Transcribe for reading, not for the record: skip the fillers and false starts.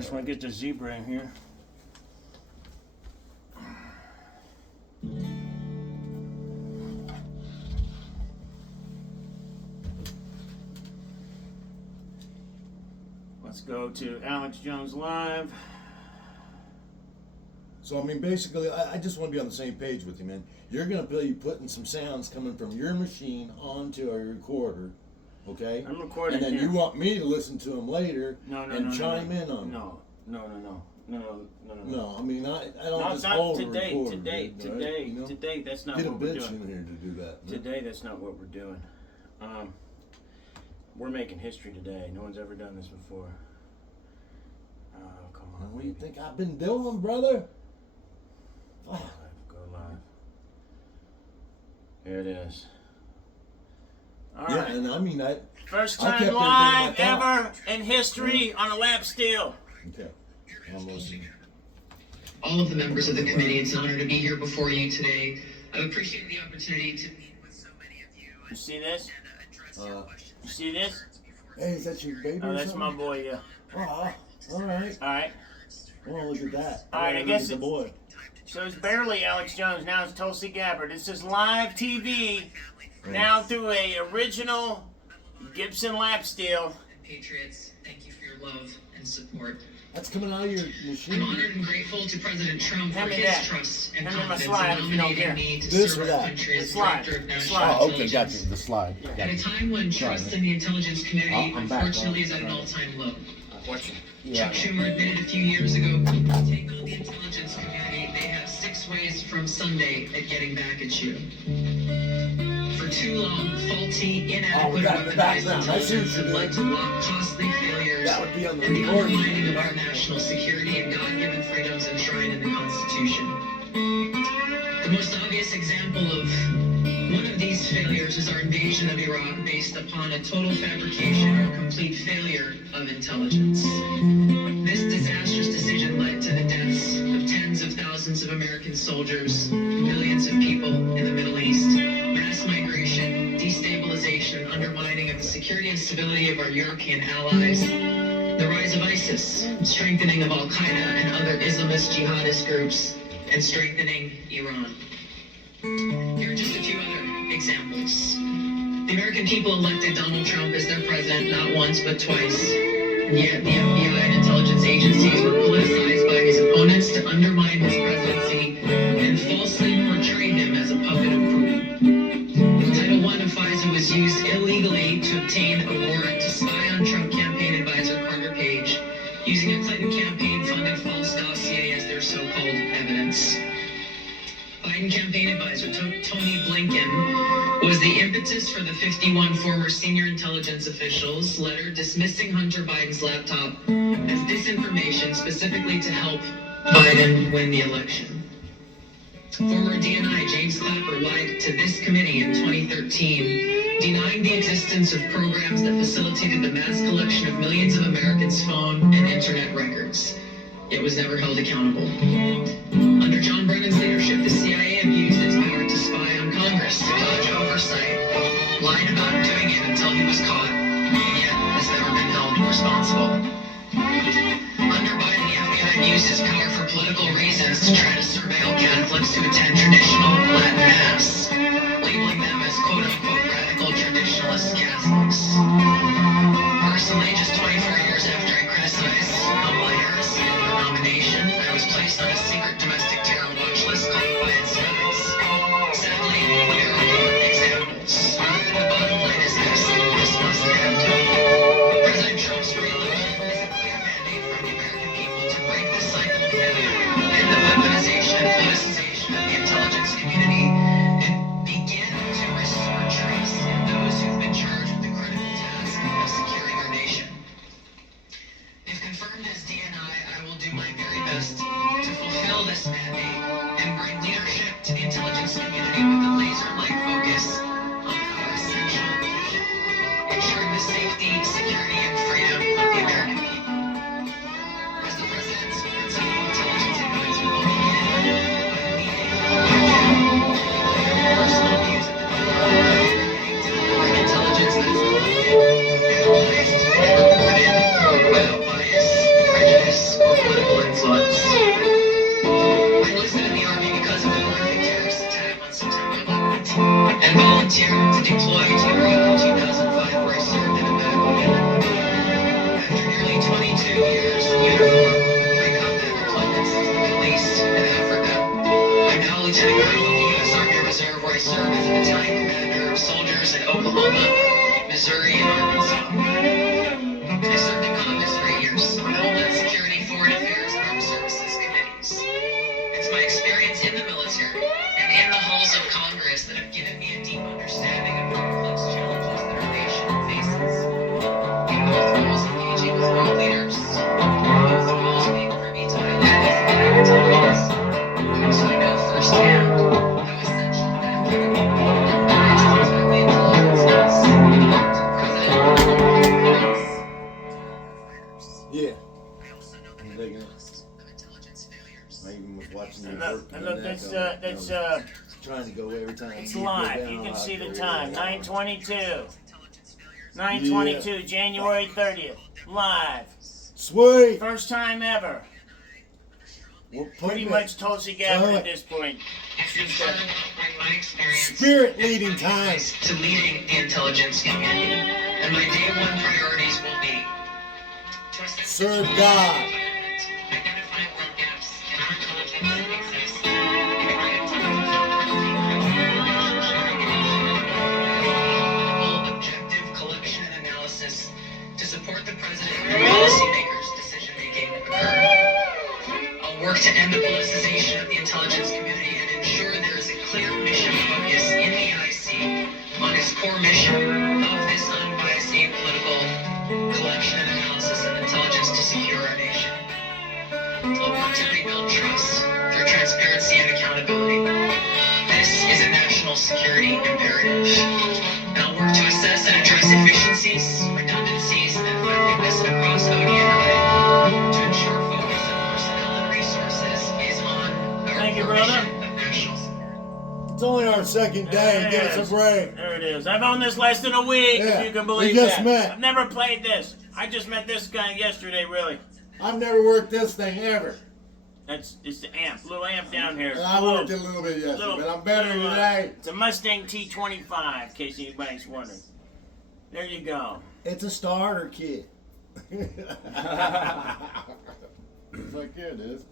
just want to get the zebra in here. Let's go to Alex Jones Live. So, I mean, basically, I just want to be on the same page with you, man. You're going to be putting some sounds coming from your machine onto a recorder, okay? I'm recording and then here. you want me to listen to them later and chime in on them. No. No, I mean, I don't No, just not hold today, a recorder, today, dude, right? You know? today, that's not Get a what we're bitch doing. in here to do that. Man. Today, that's not what we're doing. We're making history today. No one's ever done this before. Oh, come on. What do you think I've been doing, brother? Go live. Here it is. All right. Yeah, and I mean, First I time kept live everything in my ever in history on a lap steel. Okay, I'm listening. All of the members of the committee, it's an honor to be here before you today. I appreciate the opportunity to meet with so many of you. You see this? You see this? Hey, is that your baby? Oh, or that's something? my boy, yeah. Oh, all right. All right. Well, look at that. All right, I guess the boy. So it's barely Alex Jones. Now it's Tulsi Gabbard. This is live TV. Now through a original Gibson lap steel. Patriots, thank you for your love and support. That's coming out of your I'm machine. honored and grateful to President Trump for his trust and confidence in nominating me to serve our country as Director of National Intelligence. Got you. The slide. At a time when trust in the intelligence community, unfortunately, is at an all-time low. Chuck Schumer admitted a few years ago, to take on the intelligence community, they have 6 ways from Sunday at getting back at you. For too long, faulty, inadequate weaponized intelligence have led to costly failures and the undermining of our national security and God-given freedoms enshrined in the Constitution. The most obvious example of one of these failures is our invasion of Iraq based upon a total fabrication or complete failure of intelligence. This disastrous decision led to the deaths of tens of thousands of American soldiers, millions of people in the Middle East, mass migration, destabilization, undermining of the security and stability of our European allies, the rise of ISIS, strengthening of Al-Qaeda and other Islamist jihadist groups, and strengthening Iran. Here are just a few other examples. The American people elected Donald Trump as their president not once but twice. And yet the FBI and intelligence agencies were politicized by his opponents to undermine his presidency and falsely portray him as a puppet of Putin. Title I of FISA was used illegally to obtain a warrant to spy on Trump campaign advisor Carter Page, using a Clinton campaign-funded false dossier as their so-called evidence. Biden campaign advisor Tony Blinken was the impetus for the 51 former senior intelligence officials' letter dismissing Hunter Biden's laptop as disinformation specifically to help Biden win the election. Former DNI James Clapper lied to this committee in 2013, denying the existence of programs that facilitated the mass collection of millions of Americans' phone and internet records, yet was never held accountable. Under John Brennan's leadership, the CIA abused its power to spy on Congress, to dodge oversight, lied about doing it until he was caught, and yet has never been held responsible. Under Biden, the FBI used its power for political reasons to try to surveil Catholics who attend traditional Latin Mass, labeling them as quote-unquote radical traditionalist Catholics. Personally, just 24 years after I criticized Kamala Harris in her nomination, I was placed on a secret domestic terror watch list called Quiet Skies. Sadly, there are more examples. The bottom line is this must end. President Trump's re-election is a clear mandate from the American people to break the cycle of failure and the weaponization and politicization of the intelligence community and begin to restore trust in those who've been charged with the critical task of securing our nation. If confirmed as DNI, I will do my very best to fulfill this mandate and bring leadership to the intelligence community with a laser-like focus on our essential mission, ensuring the safety, security, and freedom of the American people. As the President's principal intelligence advisor, will begin by leading personal views at the beginning to bring intelligence that's analyzed, reported, without bias, prejudice, volunteered to deploy to Iraq in 2005, where I served in a medical unit. After nearly 22 years in uniform, 3 combat deployments to the Middle East and Africa, I'm now Lieutenant Colonel of the U.S. Army Reserve, where I serve as a battalion commander of soldiers in Oklahoma, Missouri, and Arkansas. I served in Congress for 8 years on Homeland Security, Foreign Affairs, and Armed Services committees. It's my experience in the military and in the halls of Congress that have given me a deep understanding of the complex challenges that our nation faces. In both roles engaging with world leaders, both roles being privy to high levels of intelligence. So I know firsthand how essential that capability of timely intelligence is to President. Yeah. I also know I'm the taking it. cost of intelligence failures. I even was watching you And work. look, that's trying to go every time. it's you go live. down, You can I'll see go the time. down. 9:22. 9:22, January 30th. Live. Sweet. First time ever. We're Pretty putting much Tulsi Gabbard Tell at it. this point. She's bring my experience Spirit leading time. to leading the intelligence community. And my day one priorities will be to assess Serve the God. environment, identify where gaps in our intelligence exist, integrate intelligence information sharing and objective collection and analysis to support the president and policymakers' decision making occur. I'll work to end the politicization of the intelligence community and ensure there is a clear mission focus in the IC on its core mission of this unbiased apolitical collection and analysis of intelligence to secure our nation. I'll work to rebuild trust through transparency and accountability. This is a national security imperative. And I'll work to assess and address efficiencies, redundancies, and effectiveness across ODNI to ensure focus of personnel and resources is on our Thank you, core brother. mission of national security. It's only our second day. There Give it us a is. break. There it is. I've owned this less than a week, Yeah, if you can we believe just that. met. I've never played this. I just met this guy yesterday, really. I've never worked this thing ever. It's the amp, little amp down here. And I worked it a little bit yesterday, but I'm better today. It's a Mustang T25, in case anybody's wondering. There you go. It's a starter kit. It's like, here it is.